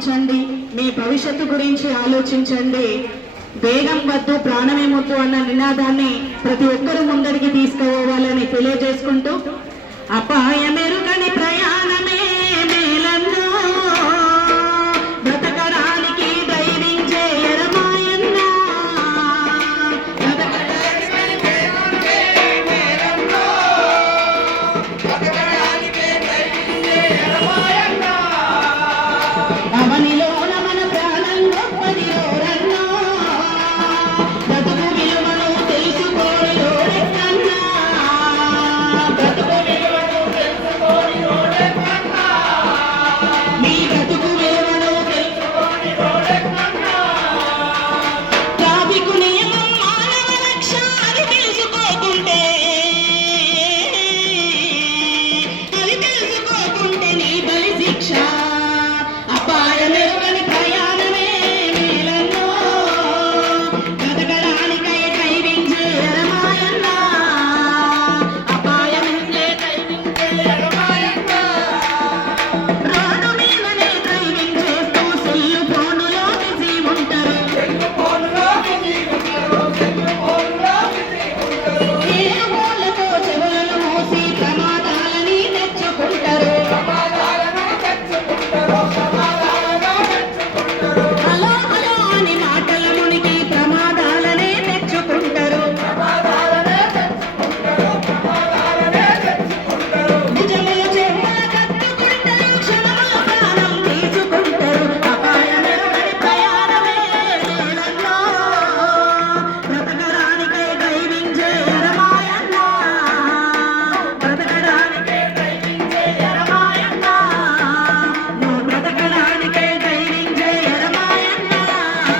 ఆలోచించండి మీ భవిష్యత్తు గురించి ఆలోచించండి. వేగం వద్దు ప్రాణమే ముద్దు అన్న నినాదాన్ని ప్రతి ఒక్కరూ ముందరికి తీసుకోవాలని తెలియజేసుకుంటూ అపాయమెరుగని Ra